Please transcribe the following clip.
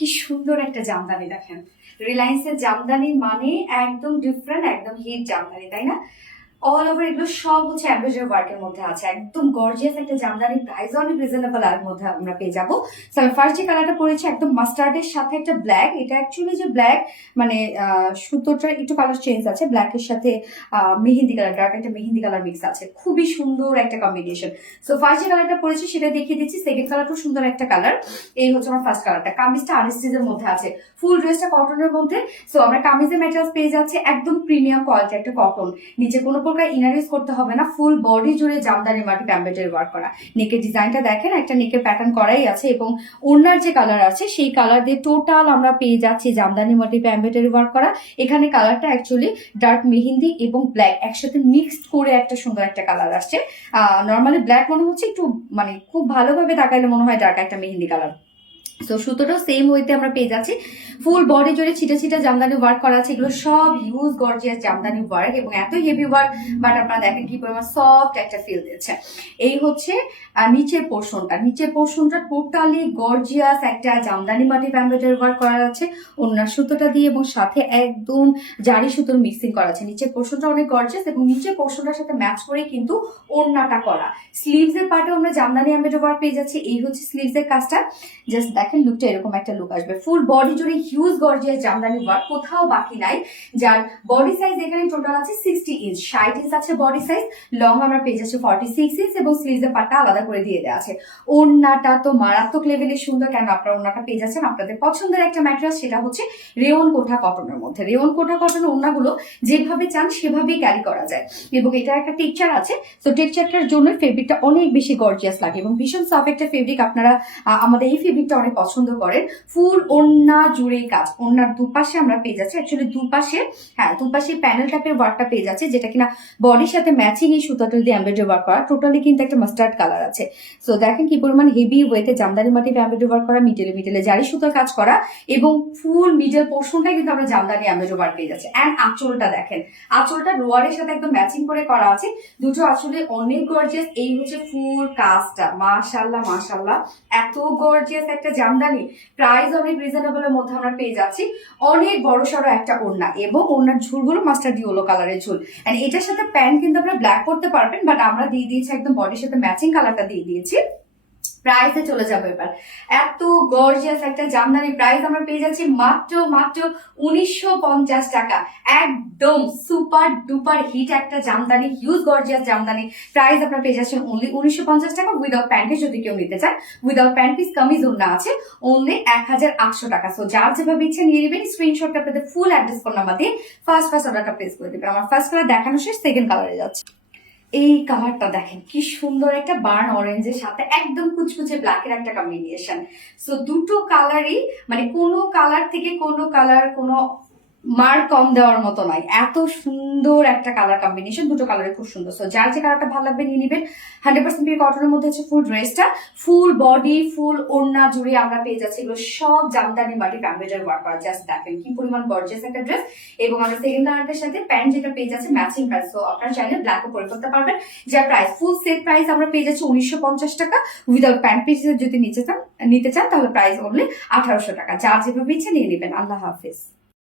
কি সুন্দর একটা জামদানি দেখেন। রিলায়েন্সের জামদানি মানে একদম ডিফারেন্ট, একদম হিট জামদানি, তাই না? অল ওভার এগুলো সব হচ্ছে এমব্রয়ডারি ওয়ার্কের মধ্যে আছে, একদম গর্জিয়াস একটা জামদানি, প্রাইস অনেক রিজনেবল এর মধ্যে আমরা পেয়ে যাবো। সো আমি ফার্স্ট যে কালারটা পরেছি একদম মাস্টার্ডের সাথে একটা ব্ল্যাক, এটা অ্যাকচুয়ালি যে ব্ল্যাক মানে সুতোটা একটু কালার চেঞ্জ আছে, ব্ল্যাকের সাথে মেহেন্দি কালার, ডার্ক একটা মেহেন্দি কালার মিক্স আছে, খুবই সুন্দর একটা কম্বিনেশন। সো ফার্স্ট যে কালারটা পরেছি সেটা দেখিয়ে দিচ্ছি, সেকেন্ড কালারটাও সুন্দর একটা কালার। এই হচ্ছে আমার ফার্স্ট কালারটা। কামিজটা আনস্টিচের মধ্যে আছে, ফুল ড্রেসটা কটনের মধ্যে। সো আমরা কামিজের ম্যাটেরিয়ালস পেয়ে যাচ্ছে একদম প্রিমিয়াম কোয়ালিটি একটা কটন, নিচে কোনো প্রকার ইনার ইউজ করতে হবে না, ফুল বডি জুড়ে জামদানি মাটি এমব্রয়ডারি ওয়ার্ক করা। নেকের ডিজাইনটা দেখেন, একটা নেকের প্যাটার্ন করাই আছে এবং ওড়নার যে কালার আছে সেই কালার দিয়ে টোটাল আমরা পেয়ে যাচ্ছি জামদানি মাটি এমব্রয়ডারি ওয়ার্ক করা। এখানে কালারটা অ্যাকচুয়ালি ডার্ক মেহেন্দি এবং ব্ল্যাক একসাথে মিক্সড করে একটা সুন্দর একটা কালার আসছে। নর্মালি ব্ল্যাক মনে হচ্ছে, একটু মানে খুব ভালোভাবে তাকাইলে মনে হয় ডার্ক একটা মেহেন্দি কালার। সো সুতোটাও সেম ওয়েতে আমরা পেয়ে যাচ্ছি, ফুল বডি জুড়ে ছিটা ছিটা জামদানি ওয়ার্ক করা আছে। এগুলো সব হিউজ গর্জিয়াস জামদানি ওয়ার্ক এবং এত হেভি ওয়ার্ক, বাট আপনারা দেখেন কি পরিমাণ সফট একটা ফিল দিচ্ছে। এই হচ্ছে নিচের পোর্শনটা টোটালি গর্জিয়াস একটা জামদানি মাটি এমব্রয়ডারি ওয়ার্ক করা আছে ওনার সুতোটা দিয়ে, এবং সাথে একদম জারি সুতোর মিক্সিং করা আছে। নিচের পোর্শনটা অনেক গর্জিয়াস এবং নিচের পোর্শনটার সাথে ম্যাচ করে কিন্তু ওড়নাটা করা। স্লিভস এর পার্টে আমরা জামদানি এমব্রয়ডারি ওয়ার্ক পেয়ে যাচ্ছি। এই হচ্ছে স্লিভস এর কাজটা, জাস্ট দেখেন লুকটা এরকম একটা লুক আসবে, ফুল বডি জুড়ে হিউজ গর্জিয়াস জামদানি ওয়ার্ক, কোথাও বাকি নাই। যার বডি সাইজ এখানে টোটাল আছে 60 ইঞ্চ, 60 ইঞ্চ আছে বডি সাইজ, লং আমরা পেয়ে যাচ্ছি 46 ইঞ্চ এবং স্লিভস এর পার্টটা আলাদা করে দিয়ে দেওয়া আছে। ওড়নাটা তো মারাত্মক লেভেলের সুন্দর, কেন আপনারা ওড়নাটা পেয়ে যাচ্ছেন আপনাদের পছন্দের একটা ম্যাটেরিয়াল, সেটা হচ্ছে রেওন কোঠা কটনের মধ্যে। রেওন কোঠা কটনের ওড়নাগুলো যেভাবে চান সেভাবেই ক্যারি করা যায় এবং এটা একটা টেক্সচার আছে। তো টেক্সচারটার জন্য ফেব্রিকটা অনেক বেশি গর্জিয়াস লাগে এবং ভীষণ সফট একটা ফেব্রিক। আপনারা আমাদের এই ফেব্রিকটা অনেক পছন্দ করেন। ফুল ওড়না জুড়ে কাজ, ওড়নার দুপাশে আমরা পেয়ে যাচ্ছি অ্যাকচুয়ালি দুপাশে প্যানেল টাইপের ওয়ার্কটা পেয়ে যাচ্ছে, যেটা কিনা বডির সাথে ম্যাচিং এই সুতাটা দিয়ে এমব্রয়ডারি ওয়ার্ক করা, টোটালি কিন্তু একটা মাস্টার্ড কালার আছে। সো দেখেন কি পরিমাণ হেভি ওয়েতে জামদানি মাটির এমব্রয়ডারি ওয়ার্ক করা, মিডলে জারি সুতার কাজ করা এবং ফুল মিডল পোর্শনটা কিন্তু আমরা জামদানি এমব্রয়ডারি ওয়ার্ক পেয়ে যাচ্ছে। এন্ড আঁচলটা দেখেন, আঁচলটা লোয়ারের সাথে একদম ম্যাচিং করে করা আছে, দুটো আসলে অনেক গর্জিয়াস। এই হচ্ছে ফুল কাজটা, মাশাআল্লাহ মাশাআল্লাহ, এত গর্জিয়াস একটা জামদানি, প্রাইস অনেক রিজনেবল এর মধ্যে আমরা পেয়ে যাচ্ছি। অনেক বড় সড়ো একটা ওড়না এবং ওড়নার ঝুলগুলো মাস্টার্ড ইয়েলো কালারের ঝুল। এন্ড এটার সাথে প্যান্ট কিন্তু আপনারা ব্ল্যাক করতে পারবেন, বাট আমরা দিয়ে দিয়েছি একদম বডির সাথে ম্যাচিং কালারটা দিয়ে দিয়েছি। প্রাইসে চলে যাবো এবার, এত গর্জিয়াস একটা জামদানি প্রাইস আমরা পেয়ে যাচ্ছি মাত্র 1950 টাকা। একদম সুপার ডুপার হিট একটা Jamdani, huge gorgeous Jamdani, price আপনারা পেয়ে যাচ্ছেন অনলি 1950 টাকা উইদাউট প্যান্ট। যদি কেউ নিতে চান উইদাউট প্যান্ট পিস কামিজ ওড়না আছে অনলি 1800 টাকা। সো যার যেভাবে ইচ্ছে নিয়ে নেবেন, স্ক্রিনশটটা আপনাদের ফুল অ্যাড্রেস ফোন নাম্বার দিয়ে ফার্স্ট অর্ডারটা প্লেস করে দেবেন। আমার ফার্স্ট কালার দেখানো শেষ, সেকেন্ড কালারে যাচ্ছে। এই কালারটা দেখেন কি সুন্দর, একটা বার্ন অরেঞ্জের সাথে একদম কুচকুচে ব্ল্যাকের একটা কম্বিনেশন। সো দুটো কালারই মানে কোনো কালার থেকে কোনো কালার কোনো মার্ক কম দেওয়ার মতো নয়, এত সুন্দর একটা কালার কম্বিনেশন, দুটো কালারে খুব সুন্দর। সো যার যে কালারটা ভালো লাগবে নিয়ে নেবেন। 100% পিওর কটনের মধ্যে হচ্ছে ফুল ড্রেসটা, ফুল বডি ফুল ওড়না জুড়ে আমরা পেয়ে যাচ্ছি এগুলো সব জামদানি মাটি এমব্রয়ডারি ওয়ার্ক করা। জাস্ট দেখেন কি পরিমাণ গর্জিয়াস একটা ড্রেস এবং আমরা সেকেন্ড কালারটার সাথে প্যান্ট যেটা পেয়ে যাচ্ছে ম্যাচিং প্রাইস। সো আপনারা চাইলে ব্ল্যাকও পরে করতে পারবেন। যার প্রাইস ফুল সেট প্রাইস আমরা পেয়ে যাচ্ছি 1950 টাকা উইদাউট প্যান্ট পিস। যদি নিতে চান তাহলে প্রাইস অনলি 1800 টাকা। যার যেভাবে ইচ্ছে নিয়ে নেবেন। আল্লাহ হাফিজ।